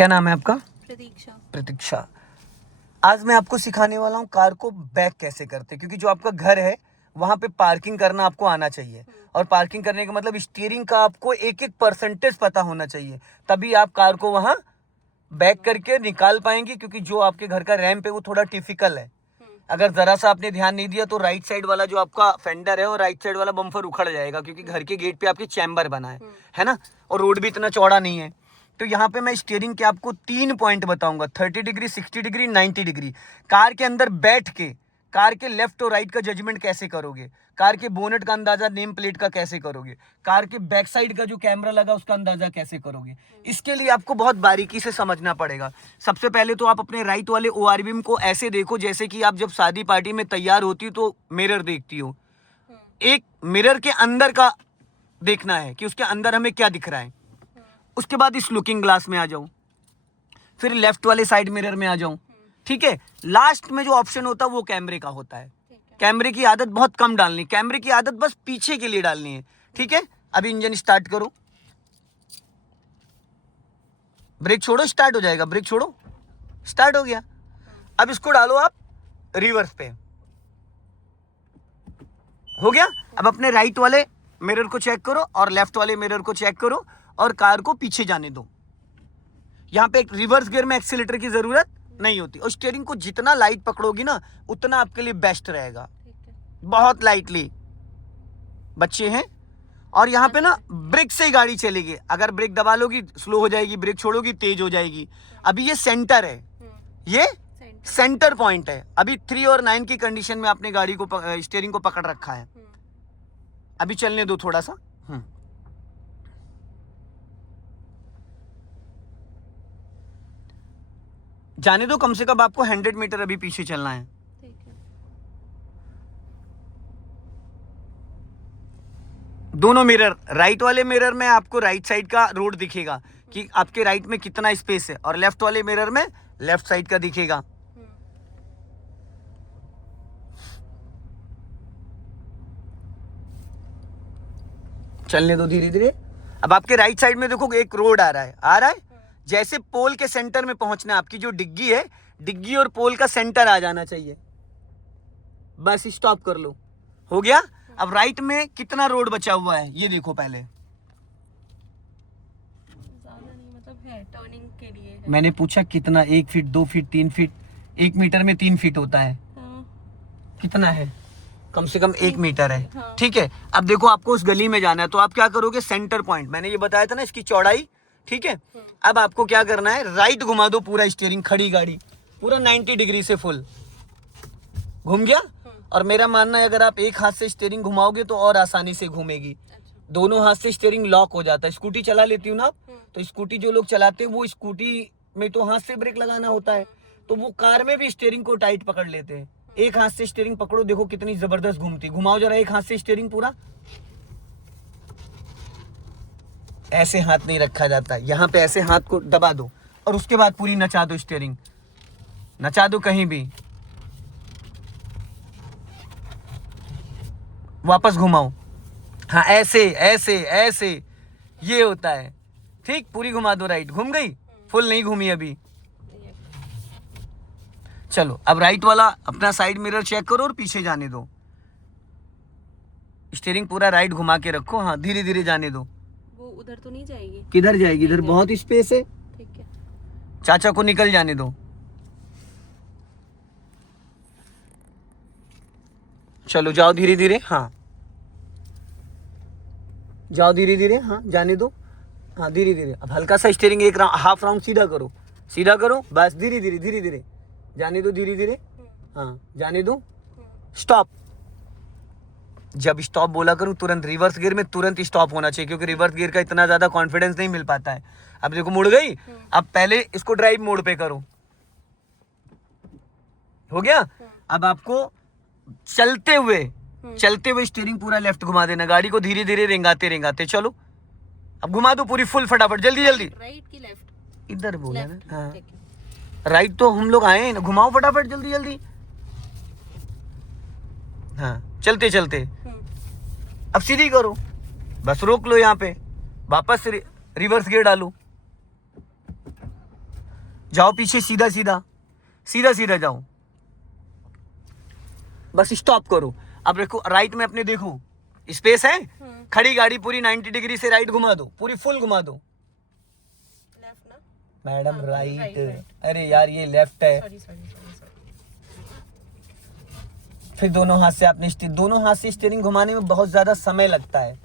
क्या नाम है आपका? प्रतीक्षा। प्रतीक्षा। आज मैं आपको सिखाने वाला हूँ कार को बैक कैसे करते, क्योंकि जो आपका घर है वहाँ पे पार्किंग करना आपको आना चाहिए। और पार्किंग करने का मतलब स्टीयरिंग का आपको एक एक परसेंटेज पता होना चाहिए, तभी आप कार को वहाँ बैक करके निकाल पाएंगे। क्योंकि जो आपके घर का रैंप है वो थोड़ा टिपिकल है। अगर जरा सा आपने ध्यान नहीं दिया तो राइट साइड वाला जो आपका फेंडर है और राइट साइड वाला बम्फर उखड़ जाएगा, क्योंकि घर के गेट पे आपकी चैम्बर बना है ना, और रोड भी इतना चौड़ा नहीं है। तो यहाँ पे मैं स्टीयरिंग के आपको 3 पॉइंट बताऊंगा, 30 डिग्री, 60 डिग्री, 90 डिग्री। कार के अंदर बैठ के कार के लेफ्ट और राइट का जजमेंट कैसे करोगे, कार के बोनेट का अंदाजा नेम प्लेट का कैसे करोगे, कार के बैक साइड का जो कैमरा लगा उसका अंदाजा कैसे करोगे, इसके लिए आपको बहुत बारीकी से समझना पड़ेगा। सबसे पहले तो आप अपने राइट वाले ORVM को ऐसे देखो जैसे कि आप जब शादी पार्टी में तैयार होती हो तो मिरर देखती हो। एक मिरर के अंदर का देखना है कि उसके अंदर हमें क्या दिख रहा है। उसके बाद इस लुकिंग ग्लास में आ जाऊं, फिर लेफ्ट वाले साइड मिरर में आ जाऊं, ठीक है। लास्ट में जो ऑप्शन होता है वो कैमरे का होता है। कैमरे की आदत बहुत कम डालनी, कैमरे की आदत बस पीछे के लिए डालनी है, ठीक है। अभी इंजन स्टार्ट करो, ब्रेक छोड़ो, स्टार्ट हो जाएगा। ब्रेक छोड़ो, स्टार्ट हो गया। अब इसको डालो आप रिवर्स पे, हो गया। अब अपने राइट वाले मिरर को चेक करो और लेफ्ट वाले मिरर को चेक करो और कार को पीछे जाने दो। यहाँ पे एक रिवर्स गियर में एक्सीलेटर की जरूरत नहीं होती। और स्टीयरिंग को जितना लाइट पकड़ोगी ना उतना आपके लिए बेस्ट रहेगा। बहुत लाइटली बच्चे हैं। और यहाँ पे ना ब्रेक से ही गाड़ी चलेगी। अगर ब्रेक दबा लोगी स्लो हो जाएगी, ब्रेक छोड़ोगी तेज हो जाएगी। अभी ये सेंटर है, ये सेंटर पॉइंट है। अभी 3 और 9 की कंडीशन में आपने गाड़ी को स्टीयरिंग को पकड़ रखा है। अभी चलने दो थोड़ा सा। जाने दो, कम से कम आपको 100 मीटर अभी पीछे चलना है। दोनों मिरर, राइट वाले मिरर में आपको राइट साइड का रोड दिखेगा कि आपके राइट में कितना स्पेस है, और लेफ्ट वाले मिरर में लेफ्ट साइड का दिखेगा। चलने दो धीरे धीरे। अब आपके राइट साइड में देखो एक रोड आ रहा है। जैसे पोल के सेंटर में पहुंचना है, आपकी जो डिग्गी है, डिग्गी और पोल का सेंटर आ जाना चाहिए। बस स्टॉप कर लो, हो गया। अब राइट में कितना रोड बचा हुआ है ये देखो पहले। ज्यादा नहीं, मतलब है टर्निंग के लिए है। मैंने पूछा कितना, 1 फीट, 2 फीट, 3 फीट। 1 मीटर में 3 फीट होता है। कितना है? कम से कम 1 मीटर है, ठीक है। अब देखो आपको उस गली में जाना है तो आप क्या करोगे, सेंटर पॉइंट मैंने ये बताया था ना, इसकी चौड़ाई, ठीक है। अब आपको क्या करना है, राइट घुमा दो पूरा स्टीयरिंग, खड़ी गाड़ी पूरा 90 डिग्री से फुल घूम गया। और मेरा मानना है अगर आप एक हाथ से स्टीयरिंग घुमाओगे तो और आसानी से घूमेगी। दोनों हाथ से स्टीयरिंग लॉक हो जाता है। स्कूटी चला लेती हूँ ना आप, तो स्कूटी जो लोग चलाते हैं वो स्कूटी में तो हाथ से ब्रेक लगाना होता है, तो वो कार में भी स्टीयरिंग को टाइट पकड़ लेते हैं। एक हाथ से स्टीयरिंग पकड़ो, देखो कितनी जबरदस्त घूमती। घुमाओ जरा एक हाथ से स्टीयरिंग पूरा। ऐसे हाथ नहीं रखा जाता, यहाँ पे ऐसे हाथ को दबा दो और उसके बाद पूरी नचा दो स्टीयरिंग, नचा दो कहीं भी। वापस घुमाओ, हाँ ऐसे ऐसे ऐसे, ये होता है, ठीक। पूरी घुमा दो, राइट घूम गई, फुल नहीं घूमी अभी। चलो अब राइट वाला अपना साइड मिरर चेक करो और पीछे जाने दो। स्टीयरिंग पूरा राइट घुमा के रखो, हाँ धीरे धीरे जाने दो। वो उधर तो नहीं जाएगी? किधर जाएगी, इधर बहुत स्पेस है। ठीक है, चाचा को निकल जाने दो। चलो जाओ धीरे धीरे, हाँ जाओ धीरे धीरे, हाँ जाने दो, हाँ धीरे धीरे। अब हल्का सा स्टीयरिंग एक हाफ राउंड सीधा करो, सीधा करो, बस धीरे धीरे धीरे धीरे जाने दो, धीरे धीरे, हाँ जाने दो। स्टॉप, जब स्टॉप बोला करूं तुरंत रिवर्स गियर में तुरंत स्टॉप होना चाहिए, क्योंकि रिवर्स गियर का इतना ज्यादा कॉन्फिडेंस नहीं मिल पाता है। अब देखो मुड़ गई, अब पहले इसको ड्राइव मोड पे करो, हो गया। अब आपको चलते हुए स्टीयरिंग पूरा लेफ्ट घुमा देना, गाड़ी को धीरे धीरे रेंगाते रेंगाते चलो। अब घुमा दो पूरी फुल, फटाफट जल्दी जल्दी। राइट की लेफ्ट? इधर बोला ना, हाँ राइट तो हम लोग आए हैं ना, घुमाओ फटाफट जल्दी जल्दी, हाँ चलते चलते। अब सीधी करो, बस रोक लो यहाँ पे, वापस रिवर्स गियर डालो, जाओ पीछे, सीधा सीधा सीधा सीधा जाओ, बस स्टॉप करो। अब देखो राइट में अपने, देखो स्पेस है, खड़ी गाड़ी पूरी 90 डिग्री से राइट घुमा दो, पूरी फुल घुमा दो। लेफ्ट ना? मैडम हाँ, राइट, right. अरे यार ये लेफ्ट है। Sorry sorry sorry. फिर दोनों हाथ से आपने दोनों हाथ से स्टीयरिंग घुमाने में बहुत ज्यादा समय लगता है,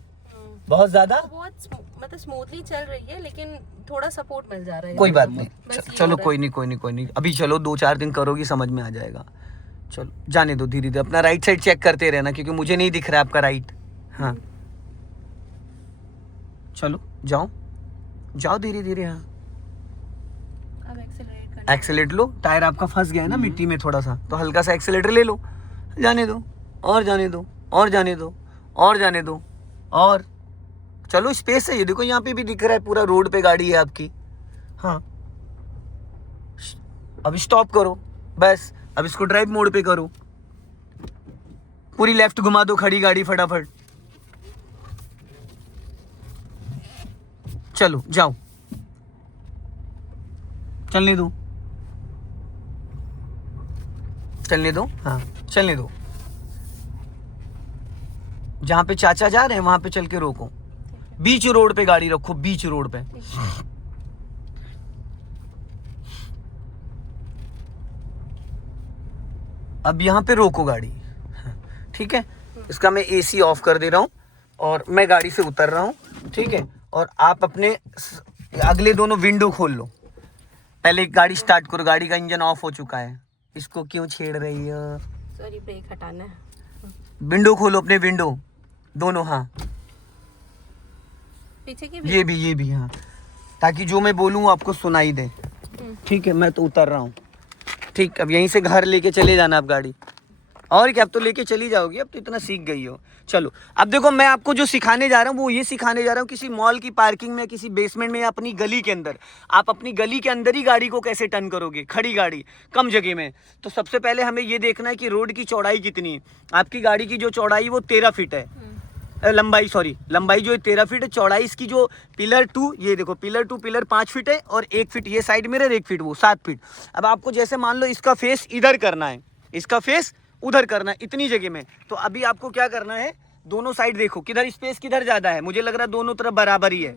बहुत ज्यादा। बहुत मतलब स्मूथली चल रही है, लेकिन थोड़ा सपोर्ट मिल जा रहा है। कोई बात नहीं, बस ये चलो हो रहा कोई नहीं कोई नहीं कोई नहीं, अभी चलो 2-4 दिन करोगी समझ में आ जाएगा। चलो जाने दो, धीरे धीरे अपना राइट साइड चेक करते रहना, क्योंकि मुझे नहीं दिख रहा है आपका राइट। हाँ चलो जाओ जाओ धीरे धीरे। हाँ अब एक्सेलरेट करना। एक्सेलेटर लो, टायर आपका फंस गया है ना मिट्टी में थोड़ा सा, तो हल्का सा एक्सेलेटर ले लो, जाने दो और जाने दो और जाने दो और जाने दो, और चलो स्पेस है, ये देखो यहाँ पे भी दिख रहा है पूरा, रोड पे गाड़ी है आपकी। हाँ अब स्टॉप करो, बस अब इसको ड्राइव मोड पे करो, पूरी लेफ्ट घुमा दो खड़ी गाड़ी फटाफट। चलो जाओ, चलने दो चलने दो, हाँ चलने दो। जहां पे चाचा जा रहे हैं वहां पे चल के रोको, बीच रोड पे गाड़ी रखो, बीच रोड पे। अब यहाँ पे रोको गाड़ी, ठीक है। इसका मैं एसी ऑफ कर दे रहा हूँ और मैं गाड़ी से उतर रहा हूँ, ठीक है। और आप अपने अगले दोनों विंडो खोल लो, पहले गाड़ी स्टार्ट करो, गाड़ी का इंजन ऑफ हो चुका है, इसको क्यों छेड़ रही है। सॉरी, ब्रेक हटाना है। विंडो खोलो अपने, विंडो दोनों, हाँ पीछे की ये भी हाँ, ताकि जो मैं बोलूँ आपको सुनाई दे, ठीक है। मैं तो उतर रहा हूँ, ठीक। अब यहीं से घर लेके चले जाना आप गाड़ी, और क्या, अब तो लेके चली जाओगी, अब तो इतना सीख गई हो। चलो अब देखो मैं आपको जो सिखाने जा रहा हूँ वो ये सिखाने जा रहा हूँ, किसी मॉल की पार्किंग में, किसी बेसमेंट में, या अपनी गली के अंदर, आप अपनी गली के अंदर ही गाड़ी को कैसे टर्न करोगे, खड़ी गाड़ी कम जगह में। तो सबसे पहले हमें ये देखना है कि रोड की चौड़ाई कितनी है। आपकी गाड़ी की जो चौड़ाई वो 13 फीट है, लंबाई जो है 13 फीट है, चौड़ाई इसकी जो पिलर 2, ये देखो पिलर 2 पिलर 5 फीट है, और 1 फीट ये साइड मिरर, 1 फीट वो 7 फीट। अब आपको जैसे मान लो इसका फेस इधर करना है, इसका फेस उधर करना है, इतनी जगह में। तो अभी आपको क्या करना है, दोनों साइड देखो किधर स्पेस किधर ज़्यादा है, मुझे लग रहा है दोनों तरफ बराबर ही है।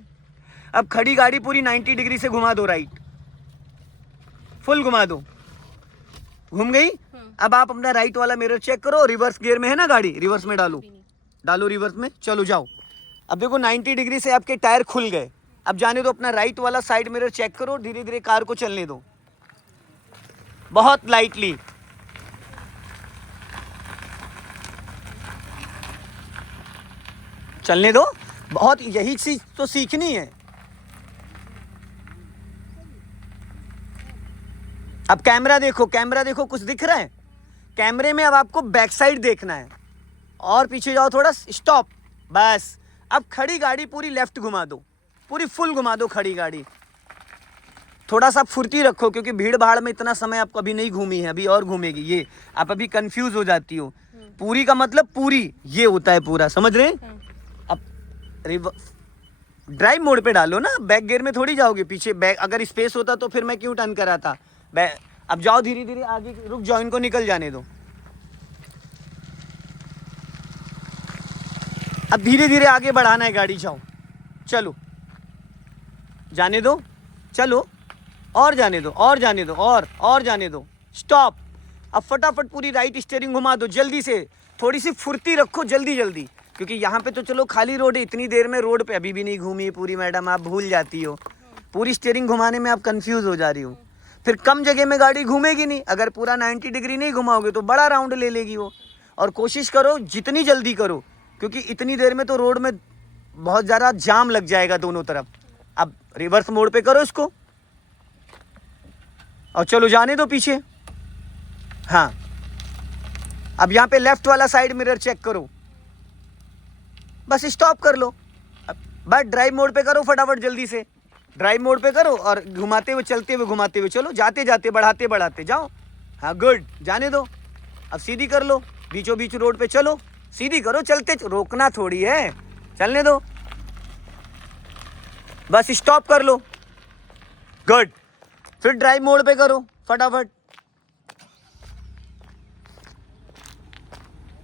अब खड़ी गाड़ी पूरी 90 डिग्री से घुमा दो, राइट फुल घुमा दो, घूम गई। अब आप अपना राइट वाला मिरर चेक करो, रिवर्स गियर में है ना गाड़ी, रिवर्स में डालो रिवर्स में, चलो जाओ। अब देखो 90 डिग्री से आपके टायर खुल गए, अब जाने दो, अपना राइट वाला साइड मिरर चेक करो, धीरे धीरे कार को चलने दो, बहुत लाइटली। चलने दो, बहुत, यही चीज तो सीखनी है। अब कैमरा देखो कुछ दिख रहा है कैमरे में। अब आपको बैक साइड देखना है, और पीछे जाओ थोड़ा, स्टॉप, बस। अब खड़ी गाड़ी पूरी लेफ्ट घुमा दो, पूरी फुल घुमा दो खड़ी गाड़ी। थोड़ा सा फुर्ती रखो, क्योंकि भीड़ भाड़ में इतना समय आप कभी नहीं घूमी है, अभी और घूमेगी ये, आप अभी कंफ्यूज हो जाती हो। पूरी का मतलब पूरी ये होता है पूरा, समझ रहे हैं। अब ड्राइव मोड पे डालो ना, बैक गियर में थोड़ी जाओगे पीछे। बैक अगर स्पेस होता तो फिर मैं क्यों टर्न करा था। अब जाओ धीरे धीरे आगे, रुक जाओ, इनको निकल जाने दो। अब धीरे धीरे आगे बढ़ाना है गाड़ी, जाओ, चलो, जाने दो, चलो, और जाने दो, और जाने दो, और जाने दो, स्टॉप। अब फटाफट पूरी राइट स्टीयरिंग घुमा दो, जल्दी से, थोड़ी सी फुर्ती रखो, जल्दी जल्दी, क्योंकि यहाँ पे तो चलो खाली रोड है, इतनी देर में रोड पे अभी भी नहीं घूमी है पूरी मैडम, आप भूल जाती हो। पूरी स्टीयरिंग घुमाने में आप कंफ्यूज हो जा रही हो, फिर कम जगह में गाड़ी घूमेगी नहीं। अगर पूरा 90 डिग्री नहीं घुमाओगे तो बड़ा राउंड ले लेगी वो। और कोशिश करो जितनी जल्दी करो, क्योंकि इतनी देर में तो रोड में बहुत ज़्यादा जाम लग जाएगा दोनों तरफ। अब रिवर्स मोड पे करो इसको, और चलो जाने दो पीछे। हाँ अब यहाँ पे लेफ्ट वाला साइड मिरर चेक करो, बस स्टॉप कर लो। बस ड्राइव मोड पे करो फटाफट, जल्दी से ड्राइव मोड पे करो, और घुमाते हुए, चलते हुए, घुमाते हुए चलो, जाते जाते, बढ़ाते बढ़ाते जाओ। हाँ गुड, जाने दो। अब सीधी कर लो, बीचों बीच रोड पे चलो, सीधी करो, चलते, रोकना थोड़ी है, चलने दो, बस स्टॉप कर लो, गुड। फिर ड्राइव मोड पे करो फटाफट,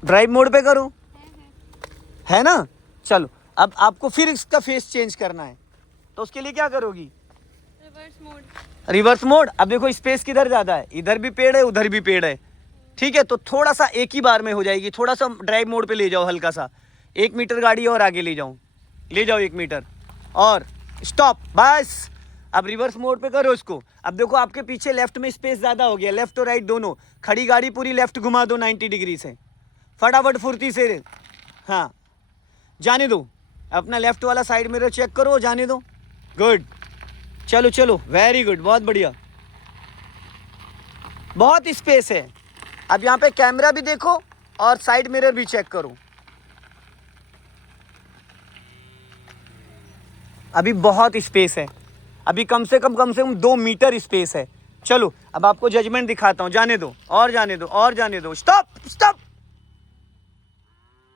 ड्राइव मोड पे करो, है ना। चलो अब आपको फिर इसका फेस चेंज करना है, तो उसके लिए क्या करोगी, रिवर्स मोड। Reverse mode. अब देखो स्पेस किधर ज्यादा है, इधर भी पेड़ है उधर भी पेड़ है, ठीक है। तो थोड़ा सा एक ही बार में हो जाएगी, थोड़ा सा ड्राइव मोड पे ले जाओ हल्का सा, 1 मीटर गाड़ी और आगे ले जाओ, 1 मीटर और स्टॉप, बस। अब रिवर्स मोड पे करो इसको। अब देखो आपके पीछे लेफ्ट में स्पेस ज्यादा हो गया, लेफ्ट और राइट दोनों। खड़ी गाड़ी पूरी लेफ्ट घुमा दो 90 डिग्री से, फटाफट फुर्ती से। हाँ जाने दो, अपना लेफ्ट वाला साइड मिरर चेक करो, जाने दो। गुड, चलो चलो, वेरी गुड, बहुत बढ़िया, बहुत स्पेस है। अब यहाँ पे कैमरा भी देखो और साइड मिरर भी चेक करो। अभी बहुत स्पेस है, अभी कम से कम 2 मीटर स्पेस है। चलो अब आपको जजमेंट दिखाता हूँ, जाने दो और जाने दो और जाने दो। Stop stop.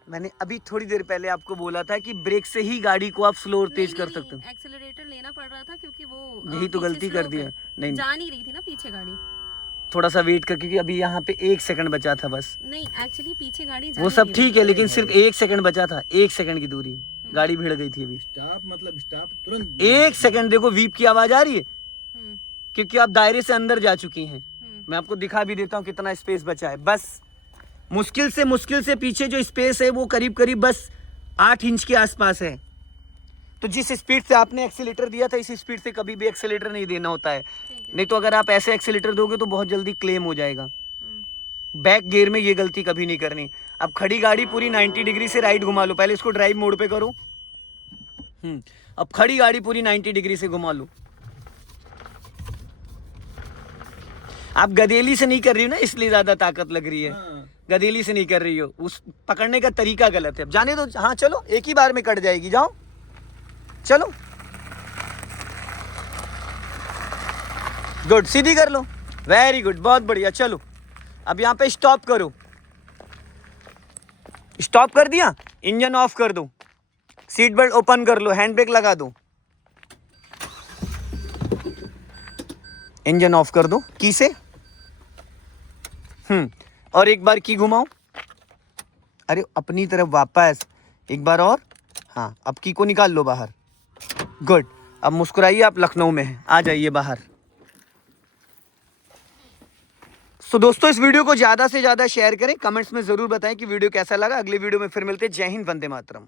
मैंने अभी थोड़ी देर पहले आपको बोला था कि ब्रेक से ही गाड़ी को आप स्लो और तेज कर सकते हो। एक्सेलरेटर लेना पड़ रहा था क्योंकि वो यही तो पीछे गलती कर slope दी है। नहीं जा नहीं रही थी ना पीछे गाड़ी। थोड़ा सा वेट कर, क्योंकि अभी यहाँ पे 1 सेकंड बचा था बस। नहीं एक्चुअली पीछे गाड़ी जा वो नहीं सब रही ठीक है, लेकिन सिर्फ 1 सेकंड बचा था, 1 सेकंड की दूरी, गाड़ी भिड़ गई थी अभी। स्टॉप मतलब स्टॉप तुरंत। 1 सेकंड, देखो वीप की आवाज आ रही है, हम्म, क्योंकि आप दायरे से अंदर जा चुकी हैं। हम्म। मैं आपको दिखा भी देता हूँ कितना स्पेस बचा है। बस मुश्किल से पीछे जो स्पेस है वो करीब करीब बस 8 इंच के आसपास है। तो जिस स्पीड से आपने एक्सीलेटर दिया था, इस स्पीड से कभी भी एक्सीलेटर नहीं देना होता है। नहीं तो अगर आप ऐसे एक्सीलेटर दोगे तो बहुत जल्दी क्लेम हो जाएगा। बैक गियर में ये गलती कभी नहीं करनी। अब खड़ी गाड़ी पूरी 90 डिग्री से राइट घुमा लो, पहले इसको ड्राइव मोड पे करो। अब खड़ी गाड़ी पूरी 90 डिग्री से घुमा लो। आप गदेली से नहीं कर रही हो ना, इसलिए ज्यादा ताकत लग रही है। गदेली से नहीं कर रही हो, उस पकड़ने का तरीका गलत है। अब जाने दो, हाँ चलो, एक ही बार में कट जाएगी, जाओ चलो। गुड, सीधी कर लो, वेरी गुड, बहुत बढ़िया। चलो अब यहाँ पे स्टॉप करो, स्टॉप कर दिया, इंजन ऑफ कर दो, सीट बेल्ट ओपन कर लो, हैंड ब्रेक लगा दो, इंजन ऑफ कर दो की से। और एक बार की घुमाओ, अरे अपनी तरफ वापस, एक बार और। हाँ अब की को निकाल लो बाहर, गुड। अब मुस्कुराइए, आप लखनऊ में हैं, आ जाइए बाहर। तो दोस्तों इस वीडियो को ज़्यादा से ज़्यादा शेयर करें, कमेंट्स में ज़रूर बताएं कि वीडियो कैसा लगा। अगले वीडियो में फिर मिलते हैं। जय हिंद, वंदे मातरम।